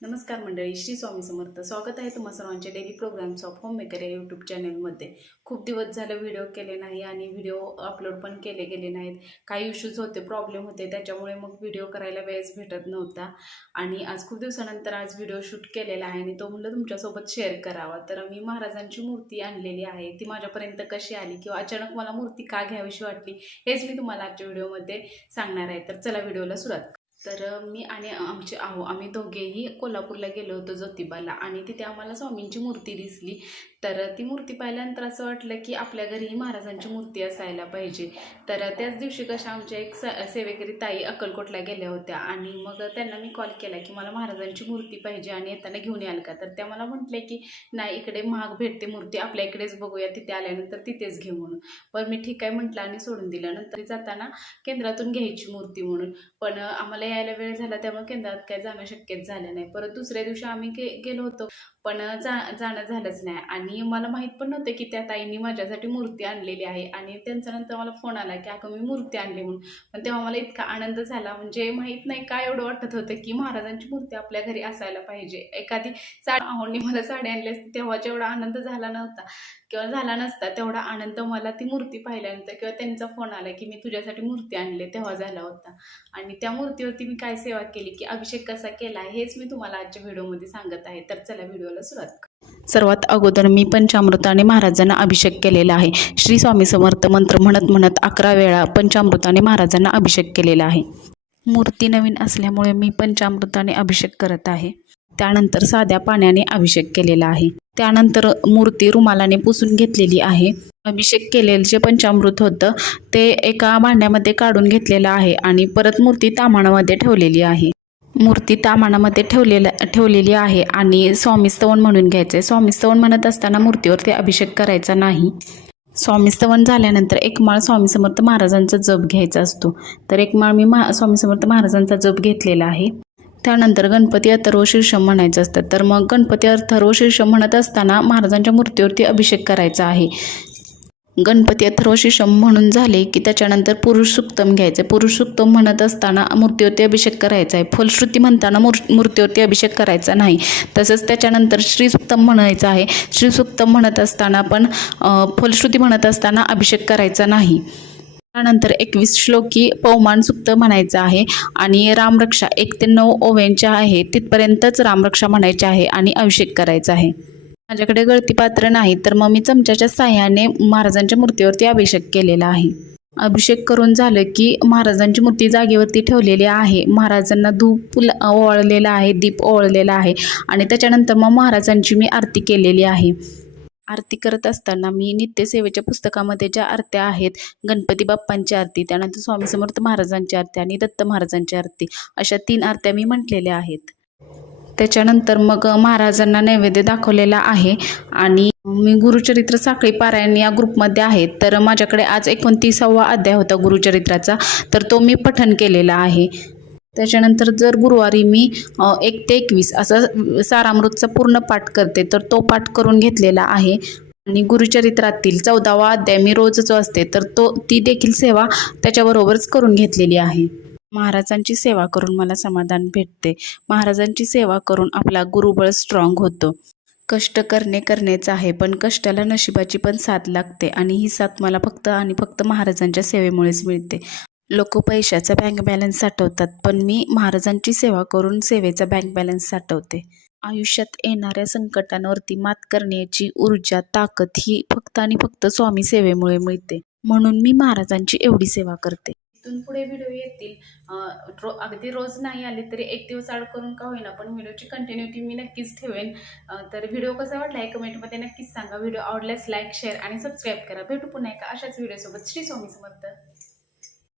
नमस्कार मंडळी श्री स्वामी समर्थ. स्वागत आहे तुम्हा सर्वांच्या daily programmes of home maker या यूट्यूब चॅनलमध्ये खूप दिवस झालं व्हिडिओ केले नाही आणि व्हिडिओ अपलोड पण केले गेले नाहीत. काही इश्यूज होते प्रॉब्लेम होते त्याच्यामुळे मग व्हिडिओ करायला वेळच भेटत नव्हता. आणि आज खूप दिवसानंतर आज व्हिडिओ शूट केलेला आहे आणि तो म्हणलं तुमच्यासोबत शेअर करावा. तर मी महाराजांची मूर्ती आणलेली आहे. ती माझ्यापर्यंत कशी आली किंवा अचानक मला मूर्ती का घ्यावीशी वाटली हेच मी तुम्हाला आजच्या व्हिडिओमध्ये सांगणार आहे. तर चला व्हिडिओला सुरुवात तर मी आणि आमचे आहो आम्ही दोघेही कोल्हापूरला गेलो होतो ज्योतिबाला आणि तिथे आम्हाला स्वामींची मूर्ती दिसली. तर ती मूर्ती पाहिल्यानंतर असं वाटलं की आपल्या घरीही महाराजांची मूर्ती असायला पाहिजे. तर त्याच दिवशी कशा आमच्या एक स सेवेकरी ताई अक्कलकोटला गेल्या होत्या आणि मग त्यांना मी कॉल केला की मला महाराजांची मूर्ती पाहिजे आणि येताना घेऊन याल का? तर त्या मला म्हटले की नाही इकडे महाग भेटते मूर्ती आपल्या इकडेच बघूया तिथे आल्यानंतर तिथेच घेऊ म्हणून. पण मी ठीक आहे म्हटलं आणि सोडून दिलं. नंतर जाताना केंद्रातून घ्यायची मूर्ती म्हणून. पण आम्हाला यायला वेळ झाला त्यामुळे केंद्रात काय जाणं शक्यच झालं नाही. परत दुसऱ्या दिवशी आम्ही गे गेलो होतो. पण जा जाणं झालंच नाही आणि आणि मला माहीत पण नव्हतं की त्या ताईंनी माझ्यासाठी मूर्ती आणलेली आहे. आणि त्यांच्यानंतर मला फोन आला की अगं मी मूर्ती आणली म्हणून. पण तेव्हा मला इतका आनंद झाला. म्हणजे माहीत नाही काय एवढं वाटत होतं की महाराजांची मूर्ती आपल्या घरी असायला पाहिजे. एखादी साडी आहोंनी मला साडी आणली असती तेव्हा जेवढा आनंद झाला नव्हता किंवा झाला नसता तेवढा आनंद मला ती मूर्ती पाहिल्यानंतर किंवा त्यांचा फोन आला की मी तुझ्यासाठी मूर्ती आणली तेव्हा झाला होता. आणि त्या मूर्तीवरती मी काय सेवा केली की अभिषेक कसा केला हेच मी तुम्हाला आजच्या व्हिडिओमध्ये सांगत आहे. तर चला व्हिडिओला सुरुवात सर्वात अगोदर मी पंचामृताने महाराजांना अभिषेक केलेला आहे. श्री स्वामी समर्थ मंत्र म्हणत म्हणत अकरा वेळा पंचामृताने महाराजांना अभिषेक केलेला आहे. मूर्ती नवीन असल्यामुळे मी पंचामृताने अभिषेक करत आहे. त्यानंतर साध्या पाण्याने अभिषेक केलेला आहे. त्यानंतर मूर्ती रुमालाने पुसून घेतलेली आहे. अभिषेक केलेलं जे पंचामृत होतं ते एका भांड्यामध्ये काढून घेतलेलं आहे आणि परत मूर्ती तामाणामध्ये ठेवलेली आहे. मूर्ती तामाणामध्ये ठेवलेल्या ठेवलेली आहे आणि स्वामीस्तवन म्हणून घ्यायचं आहे स्वामीस्तवन म्हणत असताना मूर्तीवरती अभिषेक करायचा नाही. स्वामीस्तवन झाल्यानंतर एक माळ स्वामी समर्थ महाराजांचा जप घ्यायचा असतो. तर एक माळ मी मा स्वामी समर्थ महाराजांचा जप घेतलेला आहे. त्यानंतर गणपती अथर्व शीर्षम म्हणायचं असतं तर मग गणपती अथर्व शीर्षम म्हणत असताना महाराजांच्या मूर्तीवरती अभिषेक करायचा आहे. गणपती अथर्वशिषम म्हणून झाले की त्याच्यानंतर पुरुष सुक्तम घ्यायचं. पुरुष सुक्तम म्हणत असताना मूर्तीवरती अभिषेक करायचा आहे. फलश्रुती म्हणताना मूर मूर्तीवरती अभिषेक करायचा नाही. तसंच त्याच्यानंतर श्रीसुक्तम म्हणायचं आहे. श्रीसुक्तम म्हणत असताना पण फलश्रुती म्हणत असताना अभिषेक करायचा नाही. त्यानंतर एकवीस श्लोकी पवमान सुक्त म्हणायचं आहे आणि रामरक्षा एक ते नऊ ओव्यांच्या आहे. तिथपर्यंतच रामरक्षा म्हणायची आहे आणि अभिषेक करायचा आहे. माझ्याकडे गळती पात्र नाही तर मग मी चमच्याच्या साह्याने महाराजांच्या मूर्तीवरती अभिषेक केलेला आहे. अभिषेक करून झालं की महाराजांची मूर्ती जागेवरती ठेवलेली आहे. महाराजांना धूप फुल ओवाळलेला आहे दीप ओवाळलेला आहे आणि त्याच्यानंतर मग महाराजांची मी आरती केलेली आहे. आरती करत असताना मी नित्यसेवेच्या पुस्तकामध्ये ज्या आरत्या आहेत गणपती बाप्पांची आरती त्यानंतर स्वामी समर्थ महाराजांची आरती आणि दत्त महाराजांची आरती अशा तीन आरत्या मी म्हटलेल्या आहेत. त्याच्यानंतर मग महाराजांना नैवेद्य दाखवलेला आहे. आणि मी गुरुचरित्र साखळी पारायण या ग्रुपमध्ये आहे. तर माझ्याकडे आज एकोणतीसावा अध्याय होता गुरुचरित्राचा. तर तो मी पठन केलेला आहे. त्याच्यानंतर जर गुरुवारी मी एक ते एकवीस असं सारामृतचा पूर्ण पाठ करते तर तो पाठ करून घेतलेला आहे. आणि गुरुचरित्रातील चौदावा अध्याय मी रोजच वाचते तर तो ती देखील सेवा त्याच्याबरोबरच करून घेतलेली आहे. महाराजांची सेवा करून मला समाधान भेटते. महाराजांची सेवा करून आपला गुरुबळ स्ट्रॉंग होतो. कष्ट करणे करणेच आहे पण कष्टाला नशिबाची पण साथ लागते आणि ही साथ मला फक्त आणि फक्त महाराजांच्या सेवेमुळेच मिळते. लोक पैशाचा बँक बॅलन्स साठवतात पण मी महाराजांची सेवा करून सेवेचा बँक बॅलन्स साठवते. आयुष्यात येणाऱ्या संकटांवरती मात करण्याची ऊर्जा ताकद ही फक्त आणि फक्त स्वामी सेवेमुळे मिळते. म्हणून मी महाराजांची एवढी सेवा करते. इथून पुढे व्हिडिओ येतील. रो अगदी रोज नाही आले तरी एक दिवस आड करून का होईना पण व्हिडिओची कंटिन्युटी मी नक्कीच ठेवेन. तर व्हिडिओ कसा वाटला आहे कमेंटमध्ये नक्कीच सांगा. व्हिडिओ आवडल्यास लाईक शेअर आणि सबस्क्राईब करा. भेटू पुन्हा एका अशाच व्हिडिओसोबत श्री स्वामी समर्थ.